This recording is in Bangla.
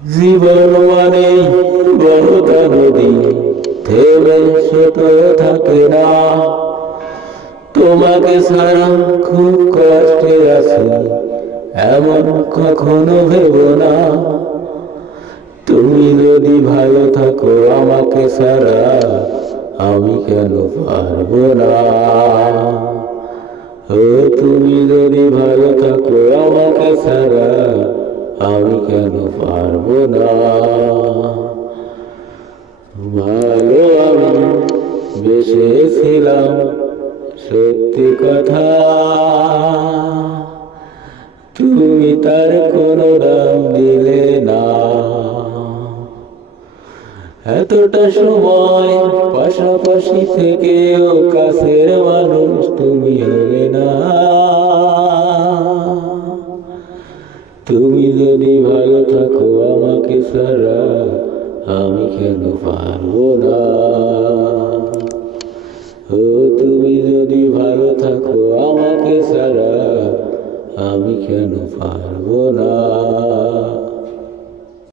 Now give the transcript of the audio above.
জীবন মানে বড়টা নদী, থেমে সত থাকে না। তোমাকে ছাড়া খুব কষ্টে আছি, এমন কখনো ভেবো না। তুমি যদি ভালো থাকো আমাকে ছাড়া, আমি কেন পারবো না। ও তুমি যদি ভালো থাকো আমাকে ছাড়া, আমি কেন পারবো না। ভালো আমি বেসেছিলাম, সত্যি কথা, তুমি তার কোনো দাম দিলে না। এতটা সময় পাশাপাশি থেকেও কাছের মানুষ তুমি হলে না। তুমি যদি ভালো থাকো আমাকে ছাড়া, আমি কেন পারবো না। ও তুমি যদি ভালো থাকো আমাকে ছাড়া, আমি কেন পারবো না।